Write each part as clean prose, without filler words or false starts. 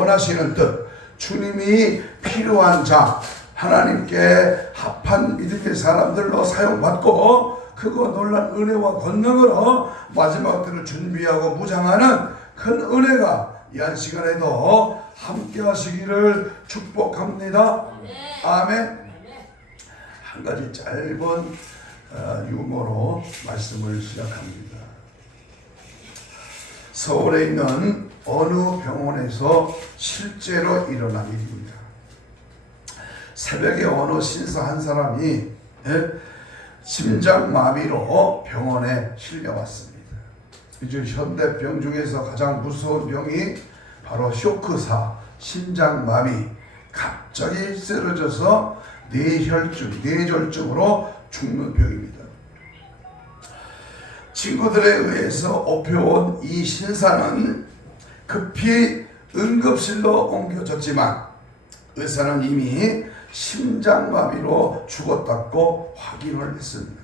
원하시는 뜻, 주님이 필요한 자, 하나님께 합한 믿음의 사람들로 사용받고 크고 놀란 은혜와 권능으로 마지막 때를 준비하고 무장하는 큰 은혜가 이 한 시간에도 함께 하시기를 축복합니다. 아멘. 한 가지 짧은 유머로 말씀을 시작합니다. 서울에 있는 어느 병원에서 실제로 일어난 일입니다. 새벽에 어느 신사 한 사람이 심장마비로 병원에 실려왔습니다. 요즘 현대병 중에서 가장 무서운 병이 바로 쇼크사, 심장마비, 갑자기 쓰러져서 뇌졸중으로 죽는 병입니다. 친구들에 의해서 업혀온 이 신사는 급히 응급실로 옮겨졌지만 의사는 이미 심장마비로 죽었다고 확인을 했습니다.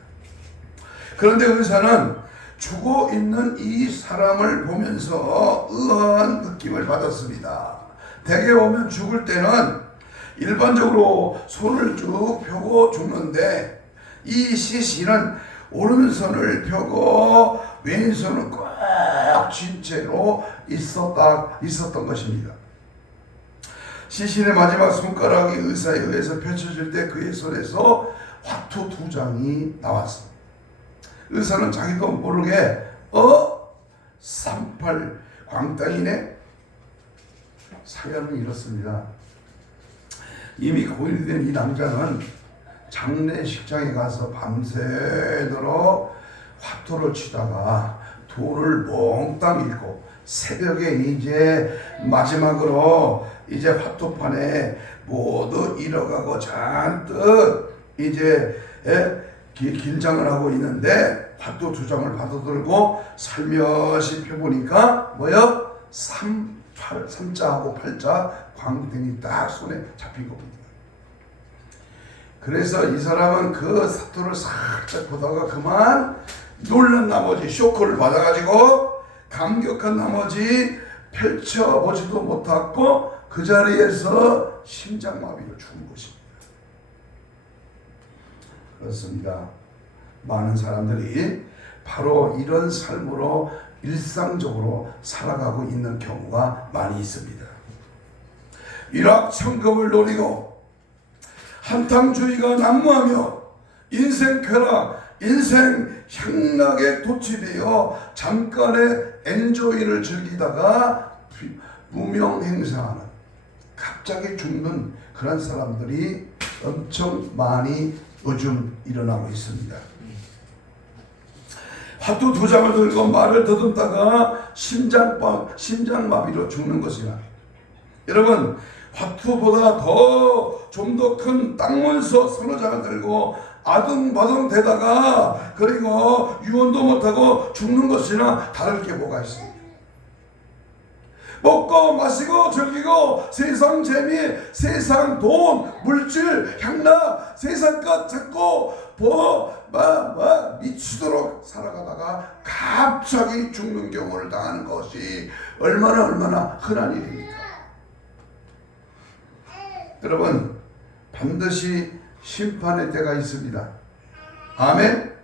그런데 의사는 죽어 있는 이 사람을 보면서 의아한 느낌을 받았습니다. 대개 보면 죽을 때는 일반적으로 손을 쭉 펴고 죽는데 이 시신은 오른손을 펴고 왼손은 꽉 쥔 채로 있었던 것입니다. 시신의 마지막 손가락이 의사에 의해서 펼쳐질 때 그의 손에서 화투 2장이 나왔습니다. 의사는 자기도 모르게 38 광땅이네. 사연은 이렇습니다. 이미 고인이 된 이 남자는 장례식장에 가서 밤새도록 화투를 치다가 돈을 몽땅 잃고 새벽에 이제 마지막으로 이제 화투판에 모두 잃어가고 잔뜩 이제 길장을 하고 있는데 화투 2장을 받아들고 살며시 펴보니까 뭐요? 3자하고 8자 광땡이 딱 손에 잡힌 겁니다. 그래서 이 사람은 그 사투를 살짝 보다가 그만 놀란 나머지 쇼크를 받아가지고 감격한 나머지 펼쳐보지도 못하고 그 자리에서 심장마비로 죽은 것입니다. 그렇습니다. 많은 사람들이 바로 이런 삶으로 일상적으로 살아가고 있는 경우가 많이 있습니다. 일확천금을 노리고 한탕주의가 난무하며 인생 쾌락, 인생 향락에 도취되어 잠깐의 엔조이를 즐기다가 무명행사하는 갑자기 죽는 그런 사람들이 엄청 많이 요즘 일어나고 있습니다. 화투 2장을 들고 말을 더듬다가 심장마비로 죽는 것이나, 여러분 화투보다 좀 더 큰 땅문서 서너 장을 들고 아둥바둥 대다가 그리고 유언도 못하고 죽는 것이나 다를 게 뭐가 있습니까? 먹고 마시고 즐기고 세상 재미, 세상 돈, 물질, 향락, 세상 것 찾고 미치도록 살아가다가 갑자기 죽는 경우를 당하는 것이 얼마나 흔한 일입니까? 여러분, 반드시 심판의 때가 있습니다. 아멘?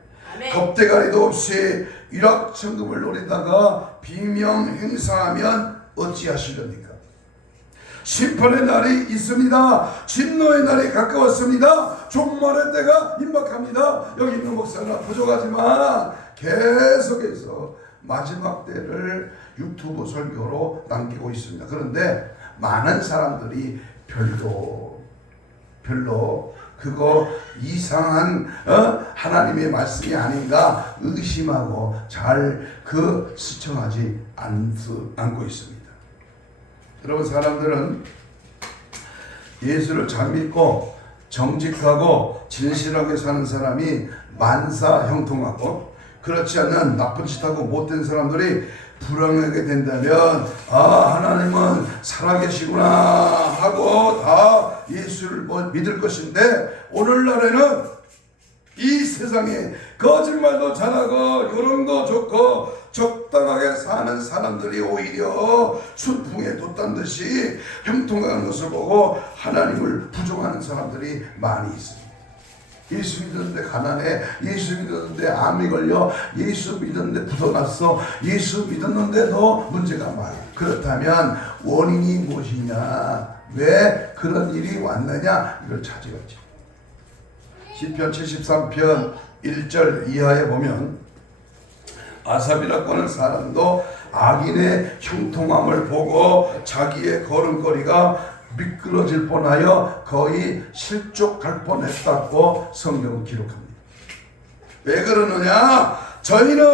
겁대가리도 없이 일확천금을 노리다가 비명 행사하면 어찌하시렵니까? 심판의 날이 있습니다. 진노의 날이 가까웠습니다. 종말의 때가 임박합니다. 여기 있는 목사는 부족하지만 계속해서 마지막 때를 유튜브 설교로 남기고 있습니다. 그런데 많은 사람들이 별로 그거 이상한 하나님의 말씀이 아닌가 의심하고 잘 시청하지 않고 있습니다. 여러분, 사람들은 예수를 잘 믿고 정직하고 진실하게 사는 사람이 만사형통하고, 그렇지 않는 나쁜 짓하고 못된 사람들이 불행하게 된다면 하나님은 살아계시구나 하고 다 예수를 믿을 것인데, 오늘날에는 이 세상에 거짓말도 잘하고 요령도 좋고 적당하게 사는 사람들이 오히려 순풍에 돛단 듯이 형통하는 것을 보고 하나님을 부정하는 사람들이 많이 있습니다. 예수 믿었는데 가난해, 예수 믿었는데 암이 걸려, 예수 믿었는데 부도났어, 예수 믿었는데도 문제가 많아. 그렇다면 원인이 무엇이냐, 왜 그런 일이 왔느냐, 이걸 찾아야지. 시편 73편 1절 이하에 보면 아삽이라고 하는 사람도 악인의 형통함을 보고 자기의 걸음걸이가 미끄러질 뻔하여 거의 실족할 뻔했다고 성경은 기록합니다. 왜 그러느냐? 저희는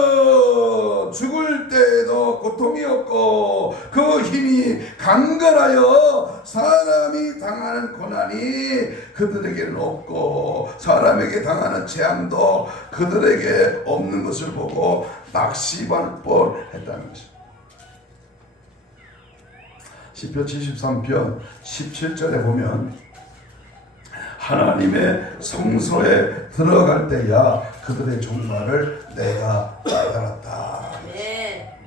죽을 때에도 고통이 없고 그 힘이 강건하여 사람이 당하는 고난이 그들에게는 없고 사람에게 당하는 재앙도 그들에게 없는 것을 보고 낙심할 뻔했다는 것입니다. 시편 73편 17절에 보면 하나님의 성소에 들어갈 때야 그들의 종말을 내가 깨달았다. 네.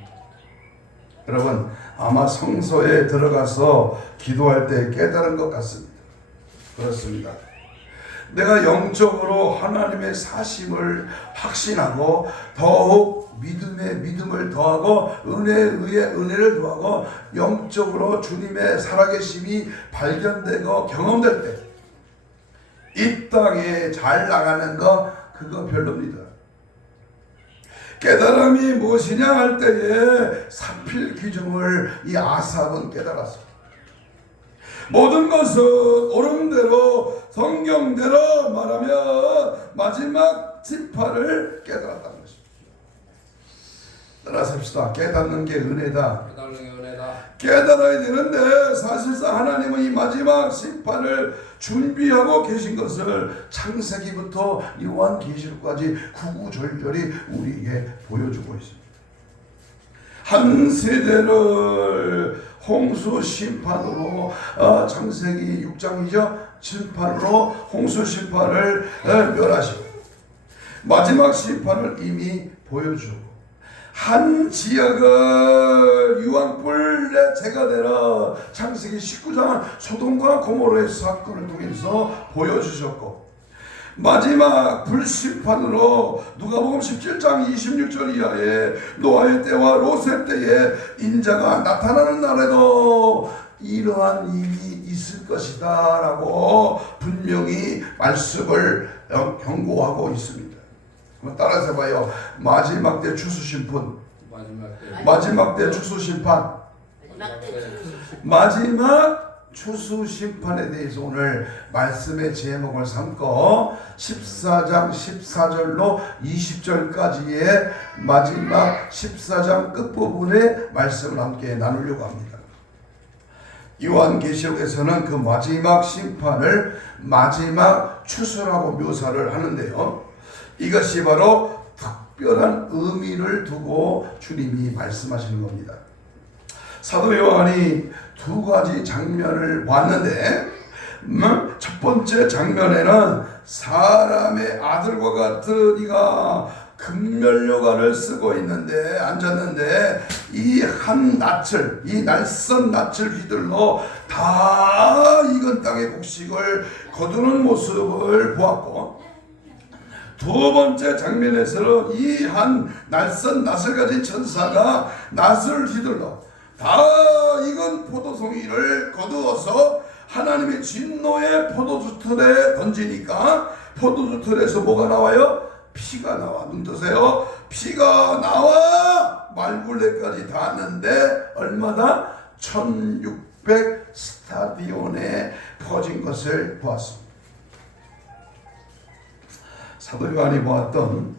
여러분 아마 성소에 들어가서 기도할 때 깨달은 것 같습니다. 그렇습니다. 내가 영적으로 하나님의 사심을 확신하고 더욱 믿음에 믿음을 더하고 은혜에 은혜를 더하고 영적으로 주님의 살아계심이 발견되고 경험될 때 이 땅에 잘 나가는 거 그거 별로입니다. 깨달음이 무엇이냐 할 때에 사필 규정을 이 아삽은 깨달았습니다. 모든 것은 옳은대로 성경대로 말하면 마지막 지파를 깨달았다는 것입니다. 따라삽시다. 깨닫는 게 은혜다. 깨달아야 되는데 사실상 하나님은 이 마지막 심판을 준비하고 계신 것을 창세기부터 요한계시록까지 구구절절히 우리에게 보여주고 있습니다. 한 세대를 홍수 심판으로 창세기 6장이죠. 심판으로 홍수 심판을 멸하시고 마지막 심판을 이미 보여주고 한 지역을 유황불의 재가 되라 창세기 19장 소돔과 고모라의 사건을 통해서 보여주셨고 마지막 불심판으로 누가복음 17장 26절 이하에 노아의 때와 롯의 때에 인자가 나타나는 날에도 이러한 일이 있을 것이다 라고 분명히 말씀을 경고하고 있습니다. 따라서 봐요. 마지막 때 추수심판, 마지막 때 추수심판, 마지막 추수심판에 대해서 오늘 말씀의 제목을 삼고 14장 14절로 20절까지의 마지막 14장 끝부분의 말씀을 함께 나누려고 합니다. 요한계시록에서는 그 마지막 심판을 마지막 추수라고 묘사를 하는데요. 이것이 바로 특별한 의미를 두고 주님이 말씀하시는 겁니다. 사도 요한이 두 가지 장면을 봤는데 첫 번째 장면에는 사람의 아들과 같은 이가 금면류관을 쓰고 있는데 앉았는데 이 한 낯을 이 날선 낯을 휘둘러 다 익은 땅의 곡식을 거두는 모습을 보았고 두 번째 장면에서는 이 한 날선 낫을 가진 천사가 낫을 휘둘러 다 익은 포도송이를 거두어서 하나님의 진노의 포도주 틀에 던지니까 포도주 틀에서 뭐가 나와요? 피가 나와. 눈 뜨세요. 피가 나와 말굴레까지 닿았는데 얼마나 1600 스타디온에 퍼진 것을 보았습니다. 사도 요한이 보았던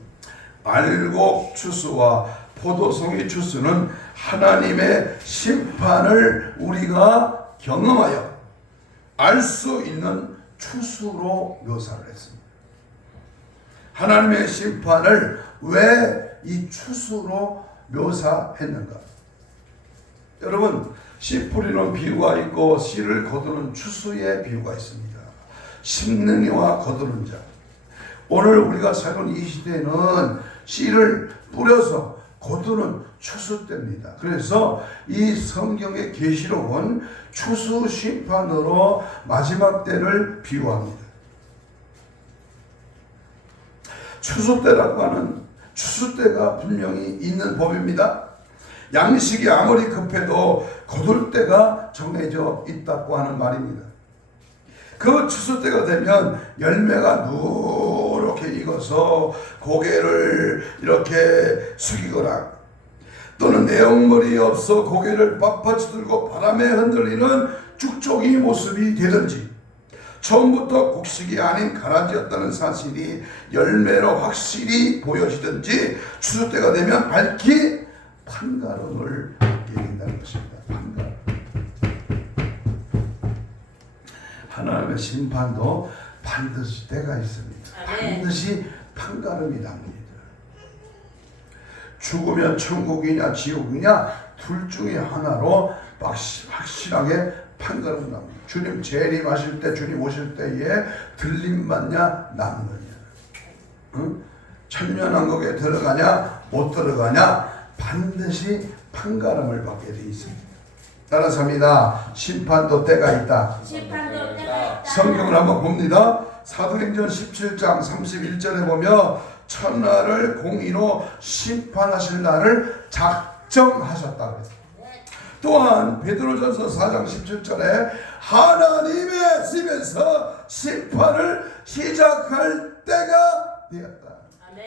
알곡 추수와 포도송이 추수는 하나님의 심판을 우리가 경험하여 알 수 있는 추수로 묘사를 했습니다. 하나님의 심판을 왜 이 추수로 묘사했는가? 여러분, 씨 뿌리는 비유가 있고 씨를 거두는 추수의 비유가 있습니다. 심는 이와 거두는 자. 오늘 우리가 살고 이 시대는 씨를 뿌려서 거두는 추수 때입니다. 그래서 이 성경의 계시록은 추수 심판으로 마지막 때를 비유합니다. 추수 때라고 하는 추수 때가 분명히 있는 법입니다. 양식이 아무리 급해도 거둘 때가 정해져 있다고 하는 말입니다. 그 추수 때가 되면 열매가 누렇게 익어서 고개를 이렇게 숙이거나 또는 내용물이 없어 고개를 빳빳이 들고 바람에 흔들리는 쭉쭉이 모습이 되든지 처음부터 곡식이 아닌 가라지였다는 사실이 열매로 확실히 보여지든지 추수 때가 되면 밝히 판가름을 받게 된다는 것입니다. 판가름. 하나님의 심판도 반드시 때가 있습니다. 반드시 판가름이 납니다. 죽으면 천국이냐 지옥이냐 둘 중에 하나로 확실하게 판가름 납니다. 주님 재림하실 때, 주님 오실 때에 들림받냐 남느냐, 응? 천년왕국에 들어가냐 못 들어가냐 반드시 판가름을 받게 되어 있습니다. 따라서 합니다. 심판도 때가 있다. 심판도 때가 있다. 성경을 한번 봅니다. 사도행전 17장 31절에 보면 천하를 공의로 심판하실 날을 작정하셨다고 했습니다. 또한 베드로전서 4장 17절에 하나님의 집에서 심판을 시작할 때가 되었다. 아멘.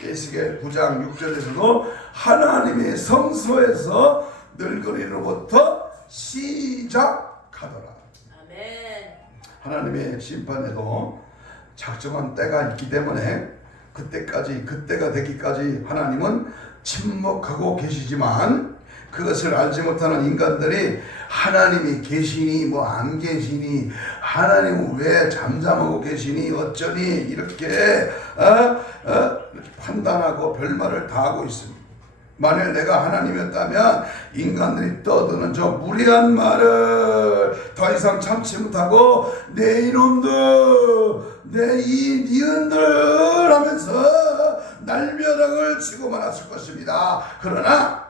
에스겔 9장 6절에서도 하나님의 성소에서 늙은이로부터 시작하더라. 아멘. 하나님의 심판에도 작정한 때가 있기 때문에 그때가 되기까지 하나님은 침묵하고 계시지만 그것을 알지 못하는 인간들이 하나님이 계시니 뭐 안 계시니 하나님은 왜 잠잠하고 계시니 어쩌니 이렇게 판단하고 별말을 다 하고 있습니다. 만일 내가 하나님이었다면 인간들이 떠드는 저 무리한 말을 더 이상 참지 못하고 내 이놈들 내 이 니은들 하면서 날벼락을 치고 말았을 것입니다. 그러나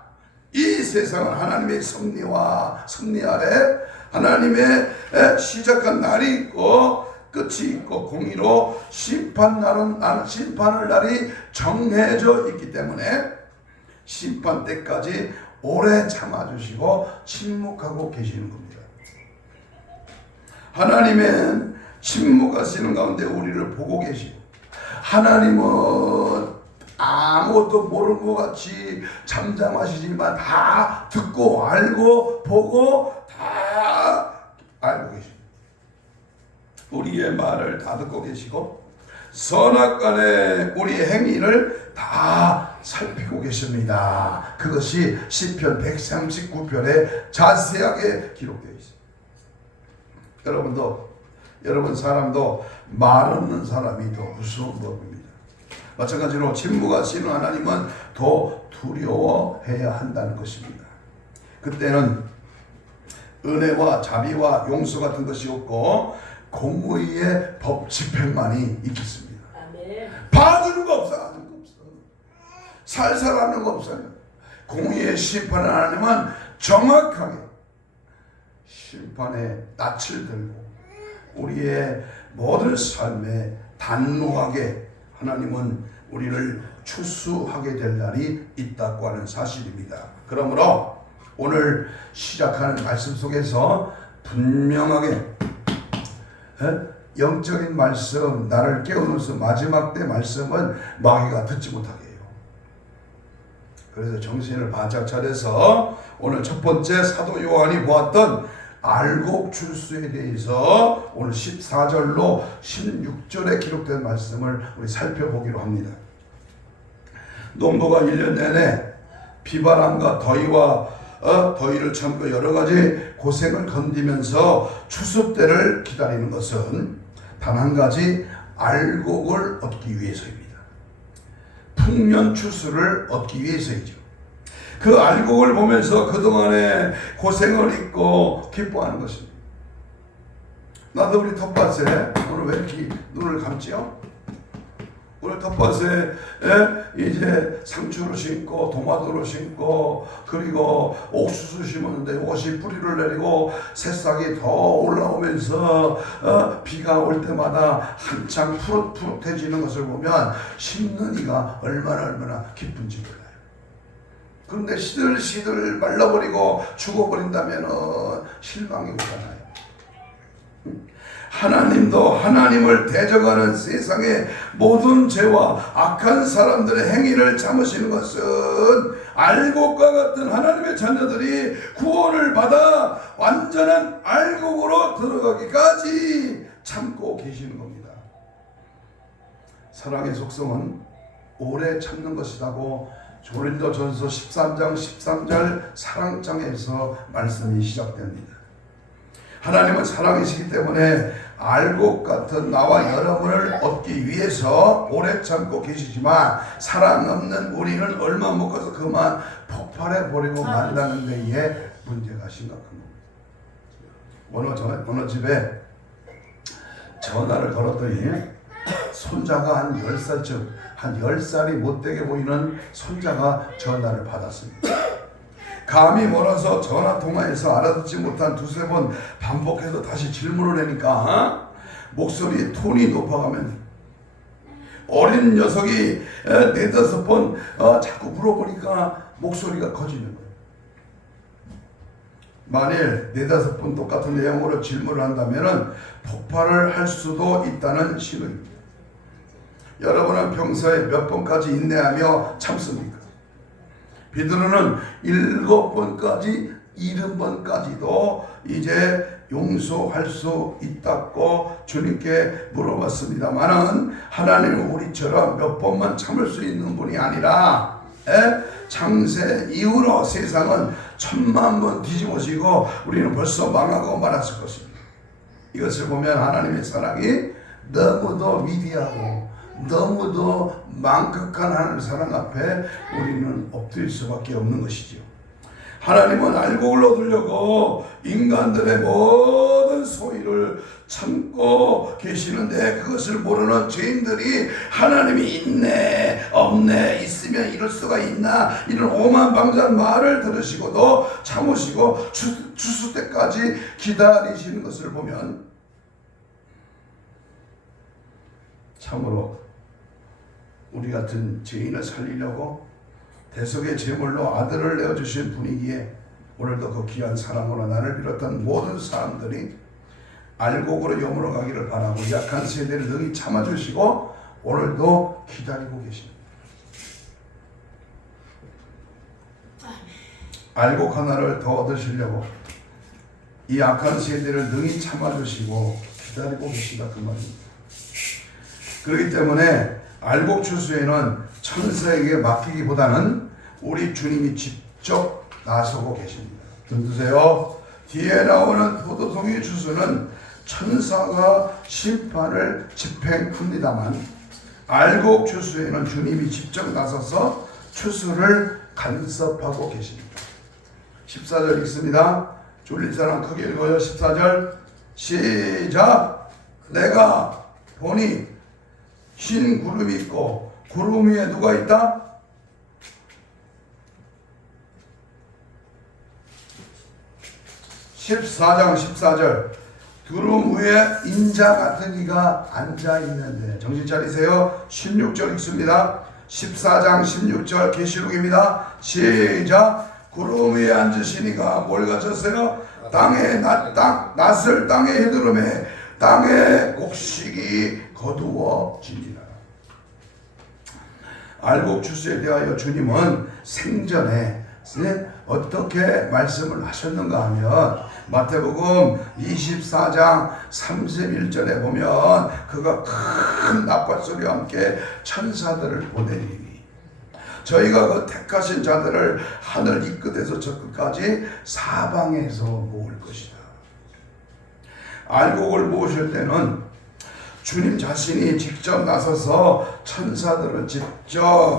이 세상은 하나님의 섭리 아래 하나님의 시작한 날이 있고 끝이 있고 공의로 심판을 날이 정해져 있기 때문에 심판 때까지 오래 참아주시고 침묵하고 계시는 겁니다. 하나님은 침묵하시는 가운데 우리를 보고 계시고 하나님은 아무것도 모르는 것 같이 잠잠하시지만 다 듣고 알고 보고 다 알고 계십니다. 우리의 말을 다 듣고 계시고 선악간에 우리의 행위를 다 살피고 계십니다. 그것이 시편 139편에 자세하게 기록되어 있습니다. 여러분 사람도 말 없는 사람이 더 무서운 법입니다. 마찬가지로 침묵하시는 하나님은 더 두려워해야 한다는 것입니다. 그때는 은혜와 자비와 용서 같은 것이 없고 공의의 법 집행만이 있겠습니다. 아멘. 봐주는 거 없어. 하는 거 없어. 살살하는 거 없어요. 공의의 심판을 하나님은 정확하게 심판의 낯을 들고 우리의 모든 삶에 단호하게 하나님은 우리를 추수하게 될 날이 있다고 하는 사실입니다. 그러므로 오늘 시작하는 말씀 속에서 분명하게 영적인 말씀, 나를 깨우면서 마지막 때 말씀은 마귀가 듣지 못하게 해요. 그래서 정신을 바짝 차려서 오늘 첫 번째 사도 요한이 보았던 알곡 출수에 대해서 오늘 14절로 16절에 기록된 말씀을 우리 살펴보기로 합니다. 농부가 1년 내내 비바람과 더위를 참고 여러 가지 고생을 견디면서 추수 때를 기다리는 것은 단 한 가지 알곡을 얻기 위해서입니다. 풍년 추수를 얻기 위해서이죠. 그 알곡을 보면서 그동안의 고생을 잊고 기뻐하는 것입니다. 나도 우리 텃밭에 오늘 왜 이렇게 눈을 감지요? 오늘 텃밭에 이제 상추를 심고 토마토를 심고 그리고 옥수수 심었는데 이것이 뿌리를 내리고 새싹이 더 올라오면서 비가 올 때마다 한창 푸릇푸릇해지는 것을 보면 심는 이가 얼마나 기쁜지 몰라요. 그런데 시들시들 말라버리고 죽어버린다면 실망이 오잖아요. 하나님도 하나님을 대적하는 세상의 모든 죄와 악한 사람들의 행위를 참으시는 것은 알곡과 같은 하나님의 자녀들이 구원을 받아 완전한 알곡으로 들어가기까지 참고 계시는 겁니다. 사랑의 속성은 오래 참는 것이라고 고린도전서 13장 13절 사랑장에서 말씀이 시작됩니다. 하나님은 사랑이시기 때문에 알곡 같은 나와 여러분을 얻기 위해서 오래 참고 계시지만 사랑 없는 우리는 얼마 못 가서 그만 폭발해버리고 만나는 데에 문제가 심각합니다. 어느 집에 전화를 걸었더니 손자가 한 10살쯤 한 10살이 못되게 보이는 손자가 전화를 받았습니다. 감이 멀어서 전화통화에서 알아듣지 못한 두세 번 반복해서 다시 질문을 하니까 목소리 톤이 높아가면 어린 녀석이 네다섯 번 자꾸 물어보니까 목소리가 커지는 거예요. 만일 네다섯 번 똑같은 내용으로 질문을 한다면 폭발을 할 수도 있다는 신호입니다. 여러분은 평소에 몇 번까지 인내하며 참습니까? 베드로는 7번까지 70번까지도 이제 용서할 수 있다고 주님께 물어봤습니다만은 하나님은 우리처럼 몇 번만 참을 수 있는 분이 아니라 창세 이후로 세상은 1000만 번 뒤집어지고 우리는 벌써 망하고 말았을 것입니다. 이것을 보면 하나님의 사랑이 너무도 위대하고 너무도 만극한 하나님의 사랑 앞에 우리는 엎드릴 수밖에 없는 것이죠. 하나님은 알곡을 얻으려고 인간들의 모든 소위를 참고 계시는데 그것을 모르는 죄인들이 하나님이 있네 없네 있으면 이럴 수가 있나 이런 오만방자한 말을 들으시고도 참으시고 추수 때까지 기다리시는 것을 보면 참으로 우리 같은 죄인을 살리려고 대속의 제물로 아들을 내어주신 분이기에 오늘도 그 귀한 사랑으로 나를 비롯한 모든 사람들이 알곡으로 여물어 가기를 바라고 약한 세대를 능히 참아주시고 오늘도 기다리고 계십니다. 알곡 하나를 더 얻으시려고 이 악한 세대를 능히 참아주시고 기다리고 계시다 그 말입니다. 그렇기 때문에 알곡 추수에는 천사에게 맡기기보다는 우리 주님이 직접 나서고 계십니다. 들으세요. 뒤에 나오는 포도송이 추수는 천사가 심판을 집행합니다만 알곡 추수에는 주님이 직접 나서서 추수를 간섭하고 계십니다. 14절 읽습니다. 졸린 사람 크게 읽어요. 14절 시작. 내가 보니 흰 구름이 있고 구름 위에 누가 있다? (14장 14절) 구름 위에 인자 같은 이가 앉아있는데 정신 차리세요. 16절 읽습니다. 14장 16절 계시록입니다. 시작. 구름 위에 앉으신 이가 뭘 가졌어요? 땅의 낫을 땅의 헤드름에 땅의 곡식이 거두어지니라. 알곡 추수에 대하여 주님은 생전에 어떻게 말씀을 하셨는가 하면 마태복음 24장 31절에 보면 그가 큰 납관소리와 함께 천사들을 보내리니 저희가 그 택하신 자들을 하늘 이 끝에서 저 끝까지 사방에서 모을 것이다. 알곡을 모으실 때는 주님 자신이 직접 나서서 천사들을 직접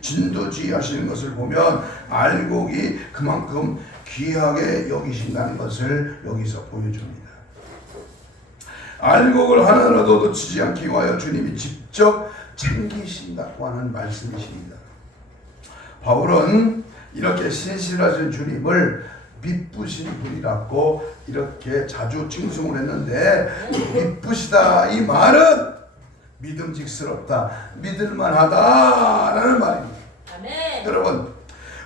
진두지휘하시는 것을 보면 알곡이 그만큼 귀하게 여기신다는 것을 여기서 보여줍니다. 알곡을 하나라도 놓치지 않기 위하여 주님이 직접 챙기신다고 하는 말씀이십니다. 바울은 이렇게 신실하신 주님을 미쁘신 분이라고 이렇게 자주 칭송을 했는데, 미쁘시다 이 말은 믿음직스럽다, 믿을만하다라는 말입니다. 아멘. 여러분,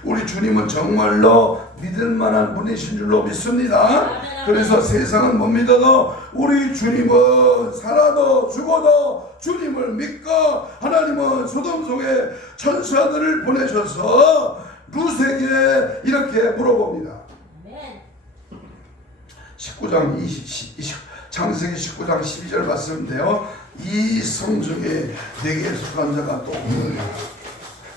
우리 주님은 정말로 믿을만한 분이신 줄로 믿습니다. 그래서 세상은 못 믿어도 우리 주님은 살아도 죽어도 주님을 믿고, 하나님은 소돔 속에 천사들을 보내셔서 룻에게 이렇게 물어봅니다. 아멘. 19장 창세기 19장 12절 말씀인데요, 이 성 중에 내게 속한 자가 또 없느냐,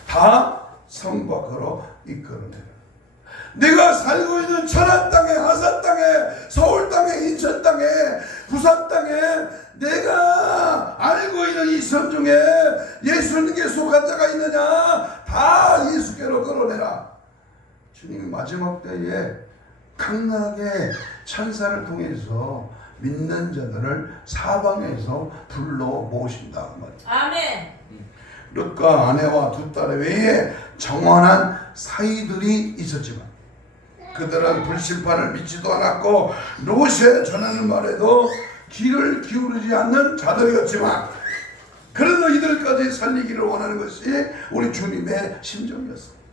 다 성 밖으로 이끌어내라. 내가 살고 있는 천안 땅에, 아산 땅에, 서울 땅에, 인천 땅에, 부산 땅에 내가 알고 있는 이 성 중에 예수님께 속한 자가 있느냐, 다 예수께로 끌어내라. 주님이 마지막 때에 강하게 천사를 통해서 믿는 자들을 사방에서 불러 모으신다 그 말이에요. 아멘. 룻과 아내와 두 딸 외에 정원한 사이들이 있었지만 그들은 불심판을 믿지도 않았고 롯에 전하는 말에도 귀를 기울이지 않는 자들이었지만, 그래도 이들까지 살리기를 원하는 것이 우리 주님의 심정이었습니다.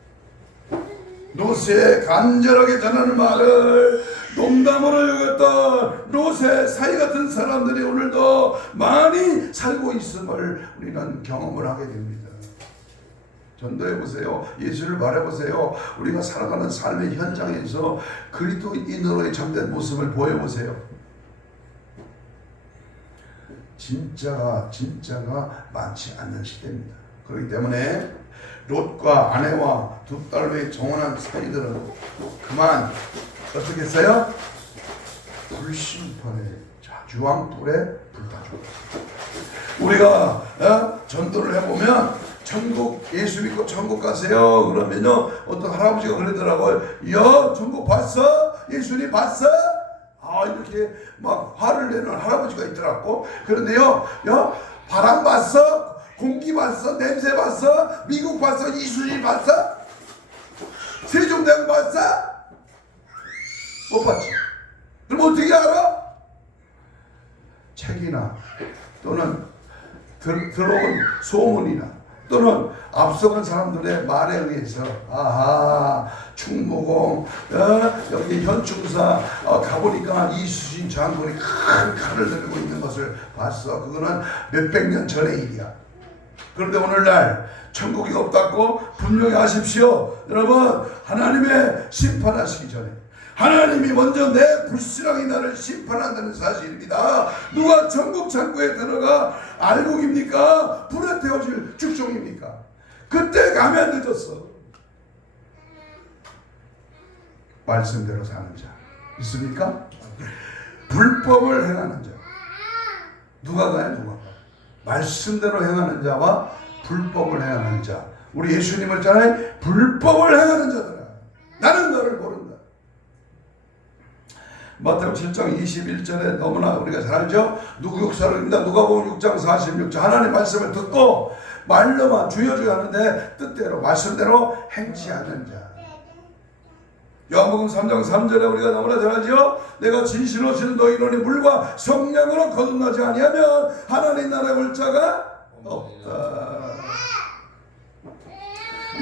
롯에 간절하게 전하는 말을 농담으로 여겼던 롯의 사이 같은 사람들이 오늘도 많이 살고 있음을 우리는 경험을 하게 됩니다. 전도해 보세요. 예수를 말해보세요. 우리가 살아가는 삶의 현장에서 그리스도인으로의 참된 모습을 보여보세요. 진짜가 많지 않는 시대입니다. 그렇기 때문에 롯과 아내와 두 딸 외에 정원한 사이들은 그만 어떻게 했어요? 불심판에 주황불에 불타줘. 우리가 전도를 해보면 천국, 예수 믿고 천국 가세요 그러면요, 어떤 할아버지가 그러더라고요. 야, 천국 봤어? 예수님 봤어? 이렇게 막 화를 내는 할아버지가 있더라고. 그런데요, 야, 바람 봤어? 공기 봤어? 냄새 봤어? 미국 봤어? 이수지 봤어? 세종대왕 봤어? 못 봤지. 그럼 어떻게 알아? 책이나 또는 들어온 소문이나 또는 앞서간 사람들의 말에 의해서, 충무공 여기 현충사 가보니까 이수진 장군이 큰 칼을 들고 있는 것을 봤어. 그거는 몇백 년 전의 일이야. 그런데 오늘날 천국이 없다고 분명히 아십시오. 여러분, 하나님의 심판하시기 전에 하나님이 먼저 내 불신앙이 나를 심판한다는 사실입니다. 누가 천국 창고에 들어가 알곡입니까? 불에 태워질 죽종입니까? 그때 가면 늦었어. 말씀대로 사는 자 있습니까? 불법을 행하는 자 누가 가요? 누가 가? 말씀대로 행하는 자와 불법을 행하는 자. 우리 예수님을 잖아요. 불법을 행하는 자들아, 나는 너를 모른다. 마태복음 7장 21절에 너무나 우리가 잘 알죠? 누구 역사입니다. 누가복음 6장 46절 하나님 말씀을 듣고 말로만 주여 하는데 뜻대로 말씀대로 행치 않는 자. 요한복음 3장 3절에 우리가 너무나 잘 알죠? 내가 진실로 주는 너희로 물과 성령으로 거듭나지 아니하면 하나님 나라에 올 자가 없다.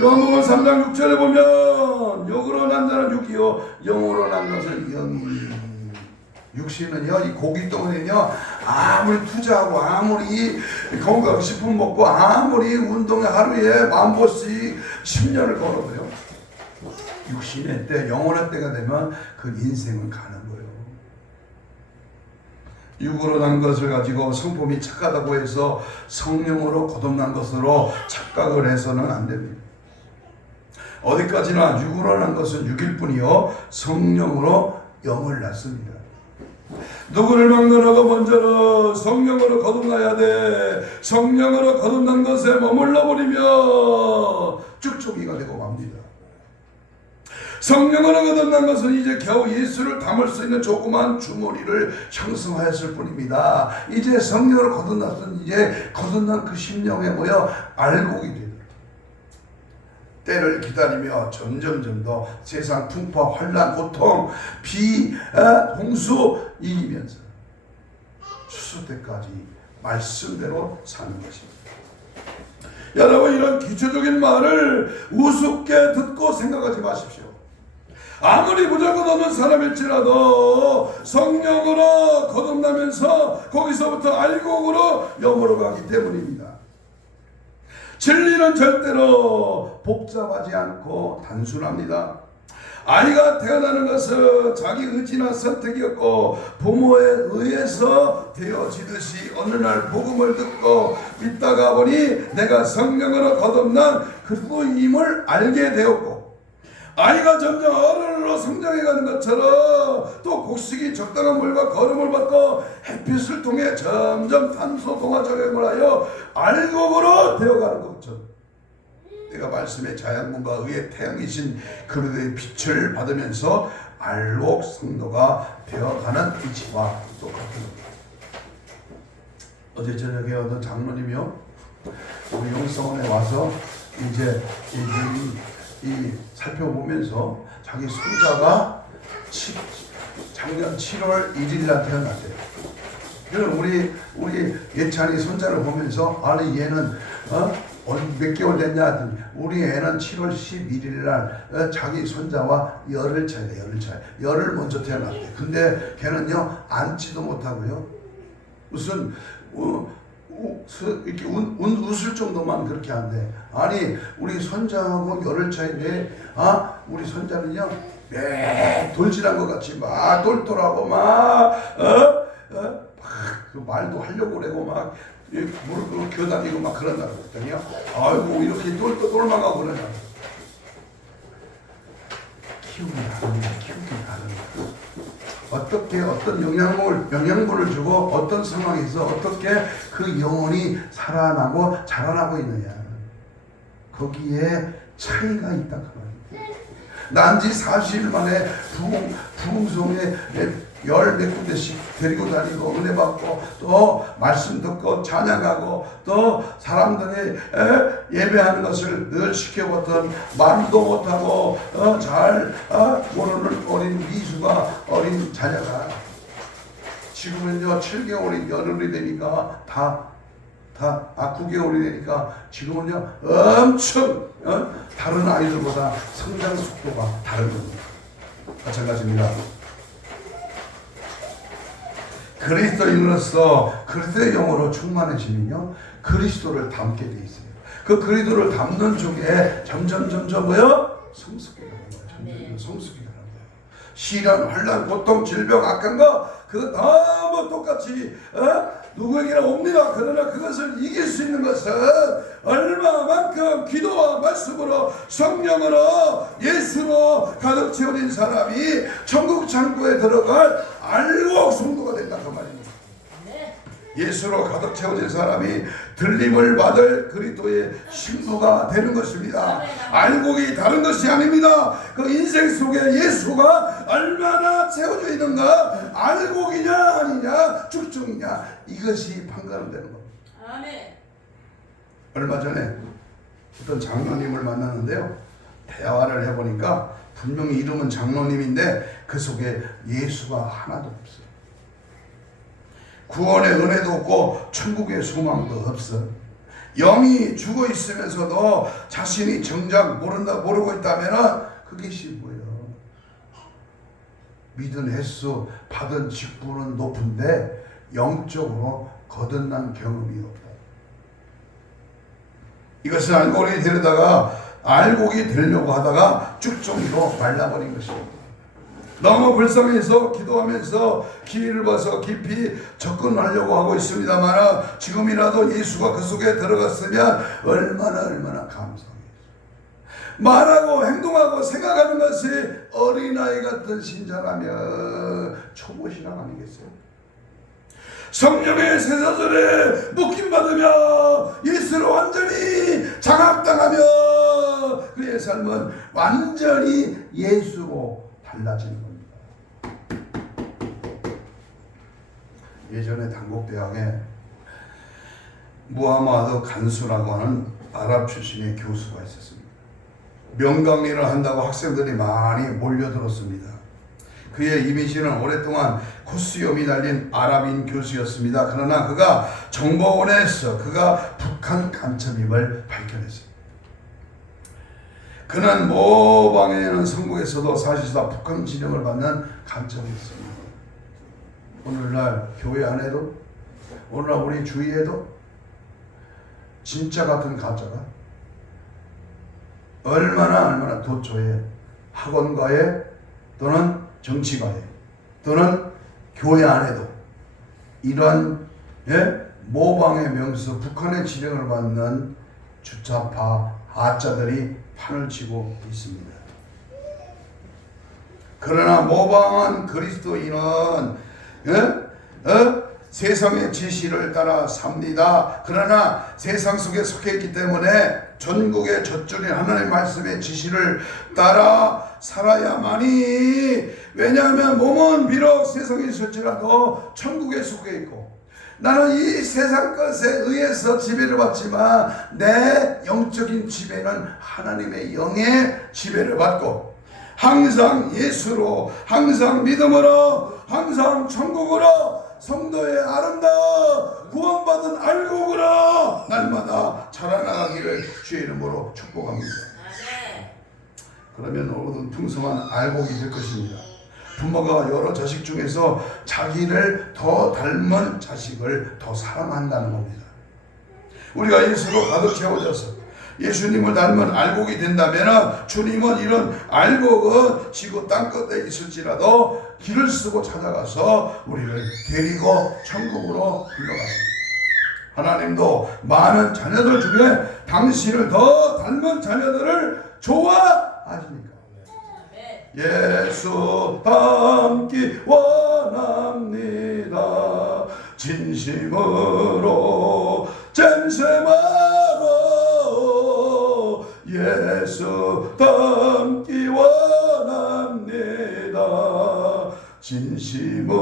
요한복음 3장 6절에 보면 육으로 난 자는 육이요 영으로 난 것은 영이. 육신은요, 이 고기 덩어리는요, 아무리 투자하고 아무리 건강식품 먹고 아무리 운동에 하루에 10,000보씩 10년을 걸어도요, 육신의 때, 영원한 때가 되면 그 인생은 가는 거예요. 육으로 난 것을 가지고 성품이 착하다고 해서 성령으로 거듭난 것으로 착각을 해서는 안 됩니다. 어디까지나 육으로 난 것은 육일 뿐이요 성령으로 영을 낳습니다. 누구를 막론하고 먼저는 성령으로 거듭나야 돼. 성령으로 거듭난 것에 머물러 버리며 쭉쭉이가 되고 맙니다. 성령으로 거듭난 것은 이제 겨우 예수를 담을 수 있는 조그만 주머니를 형성하였을 뿐입니다. 이제 성령으로 거듭났은 이제 거듭난 그 심령에 모여 알곡이 되는 때를 기다리며 점점 더 세상 풍파, 환란, 고통, 비, 홍수 이기면서 추수 때까지 말씀대로 사는 것입니다. 여러분, 이런 기초적인 말을 우습게 듣고 생각하지 마십시오. 아무리 부족은 없는 사람일지라도 성령으로 거듭나면서 거기서부터 알곡으로 영으로 가기 때문입니다. 진리는 절대로 복잡하지 않고 단순합니다. 아이가 태어나는 것은 자기 의지나 선택이었고 부모에 의해서 되어지듯이 어느 날 복음을 듣고 믿다가 보니 내가 성령으로 거듭난 그리스도임을 알게 되었고, 아이가 점점 어른으로 성장해가는 것처럼 또 곡식이 적당한 물과 거름을 받고 햇빛을 통해 점점 탄소 동화 적용을 하여 알곡으로 되어가는 것처럼 내가 말씀의 자양분과 의의 태양이신 그리스도의 빛을 받으면서 알곡 성도가 되어가는 이치와 똑같은. 어제 저녁에 어떤 장로님이요, 우리 용성원에 와서 이제 살펴보면서 자기 손자가 작년 7월 1일 날 태어났대요. 그럼 우리 예찬이 손자를 보면서, 아니 얘는 몇 개월 됐냐 하더니 우리 애는 7월 11일 날 자기 손자와 열흘 차이다. 열흘 먼저 태어났대. 근데 걔는요 앉지도 못하고요, 무슨 이렇게 웃을 정도만 그렇게 한대. 아니 우리 손자하고 열흘 차인데 우리 손자는요 매 돌질한 것 같이 막 똘똘하고 그 말도 하려고 그러고 막 무릎으로 겨다니고 막 그런다고 했더니요, 아이고 이렇게 똘망하고 그러냐. 키우기 다릅니다. 어떻게 어떤 영양분을 주고 어떤 상황에서 어떻게 그 영혼이 살아나고 자라나고 있느냐, 거기에 차이가 있다 그 말입니다. 난지 40일 만에 부흥성에 열 몇 군데씩 데리고 다니고 은혜 받고 또 말씀 듣고 찬양하고 또 사람들이 예배하는 것을 늘 지켜봤던 말도 못하고 잘 모르는 어린 미수가, 어린 자녀가 지금은요 7개월이 열흘이 되니까 9개월이 되니까 지금은요 엄청 다른 아이들보다 성장 속도가 다른 겁니다. 마찬가지입니다. 그리스도인으로서 그리스도의 영으로 충만해지면요 그리스도를 닮게 돼 있어요. 그 그리스도를 닮는 중에 점점 성숙해 가는 거예요. 성숙해 가는 거예요. 시련, 환난, 고통, 질병, 악한 거 그거 너무 똑같이 누구에게나 옵니다. 그러나 그것을 이길 수 있는 것은 얼마만큼 기도와 말씀으로 성령으로 예수로 가득 채워진 사람이 천국 창고에 들어갈 알곡 성도가 된다 그 말입니다. 예수로 가득 채워진 사람이 들림을 받을 그리스도의 신부가 되는 것입니다. 알곡이 다른 것이 아닙니다. 그 인생 속에 예수가 얼마나 채워져 있는가, 알곡이냐 아니냐 쭉쭉이냐, 이것이 판가름되는 겁니다. 아멘. 얼마 전에 어떤 장로님을 만났는데요, 대화를 해보니까 분명히 이름은 장로님인데 그 속에 예수가 하나도 없어요. 구원의 은혜도 없고 천국의 소망도 없어. 영이 죽어 있으면서도 자신이 정작 모르고 있다면 그것이 뭐예요? 믿은 횟수, 받은 직분은 높은데 영적으로 거듭난 경험이 없다. 이것을 알곡이 되려고 하다가 쭉종이로 말라버린 것입니다. 너무 불쌍해서 기도하면서 기회를 봐서 깊이 접근하려고 하고 있습니다만 지금이라도 예수가 그 속에 들어갔으면 얼마나 감사해요. 말하고 행동하고 생각하는 것이 어린아이 같은 신자라면 초보신앙 아니겠어요? 성령의 세사절에 묶임받으며 예수를 완전히 장악당하며 그의 삶은 완전히 예수로 달라지는 겁니다. 예전에 단국대학에 무하마드 간수라고 하는 아랍 출신의 교수가 있었습니다. 명강의를 한다고 학생들이 많이 몰려들었습니다. 그의 이미지는 오랫동안 코스염이 달린 아랍인 교수였습니다. 그러나 그가 정보원에서 그가 북한 간첩임을 밝혀냈습니다. 그는 모방에는 성공했어도 사실상 북한 진영을 받는 간첩이었습니다. 오늘날 교회 안에도, 오늘날 우리 주위에도 진짜 같은 가짜가 얼마나 도처에, 학원가에, 또는 정치가에, 또는 교회 안에도 이런 모방의 명수, 북한의 지령을 받는 주차파 하자들이 판을 치고 있습니다. 그러나 모방한 그리스도인은 세상의 지시를 따라 삽니다. 그러나 세상 속에 속해 있기 때문에 전국의 젖줄인 하나님의 말씀의 지시를 따라 살아야만이, 왜냐하면 몸은 비록 세상에 있을지라도 천국에 속해 있고 나는 이 세상 것에 의해서 지배를 받지만 내 영적인 지배는 하나님의 영의 지배를 받고 항상 예수로, 항상 믿음으로, 항상 천국으로, 성도의 아름다운 구원받은 알곡으로 날마다 자라나가기를 주의 이름으로 축복합니다. 그러면 모든 풍성한 알곡이 될 것입니다. 부모가 여러 자식 중에서 자기를 더 닮은 자식을 더 사랑한다는 겁니다. 우리가 예수로 가득 채워져서 예수님을 닮은 알곡이 된다면 주님은 이런 알곡은 지구 땅끝에 있을지라도 길을 쓰고 찾아가서 우리를 데리고 천국으로 불러갑니다. 하나님도 많은 자녀들 중에 당신을 더 닮은 자녀들을 좋아하십니까? 예수 닮기 원합니다. 진심으로 잼샘하고 예수 닮기 원합니다. 진심으로.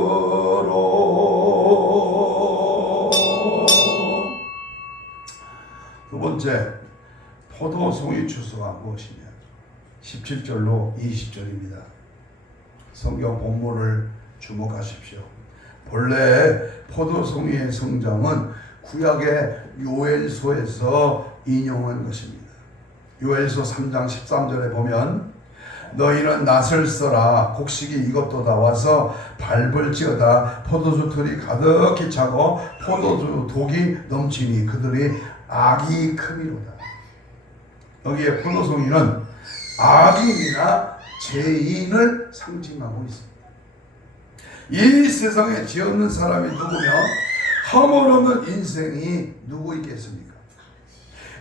두 번째, 포도송이 추수가 무엇이냐? 17절로 20절입니다. 성경 본문을 주목하십시오. 본래 포도송이의 성장은 구약의 요엘서에서 인용한 것입니다. 요엘서 3장 13절에 보면 너희는 낫을 써라 곡식이 익었도다 와서 밟을지어다 포도주 틀이 가득히 차고 포도주 독이 넘치니 그들이 악이 크미로다. 여기에 포도송이는 악인이나 죄인을 상징하고 있습니다. 이 세상에 죄 없는 사람이 누구며 허물 없는 인생이 누구 있겠습니까?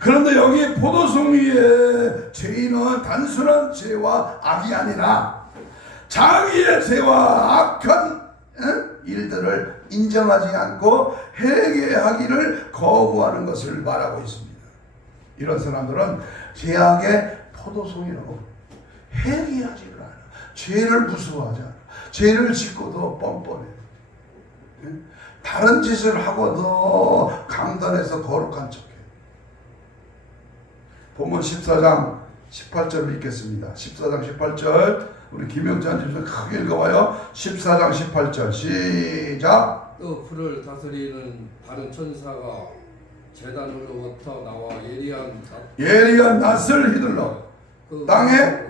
그런데 여기 포도송이의 죄인은 단순한 죄와 악이 아니라 자기의 죄와 악한 일들을 인정하지 않고 회개하기를 거부하는 것을 말하고 있습니다. 이런 사람들은 죄악의 포도송이라고 회개하지를 않아. 죄를 무서워하지 않아. 죄를 짓고도 뻔뻔해. 다른 짓을 하고도 강단에서 거룩한 척해. 본문 14장 18절을 읽겠습니다. 14장 18절 우리 김영찬 집사 크게 읽어봐요. 14장 18절 시작. 또 풀을 다스리는 다른 천사가 제단으로부터 나와 예리한 낫을 휘둘러 땅에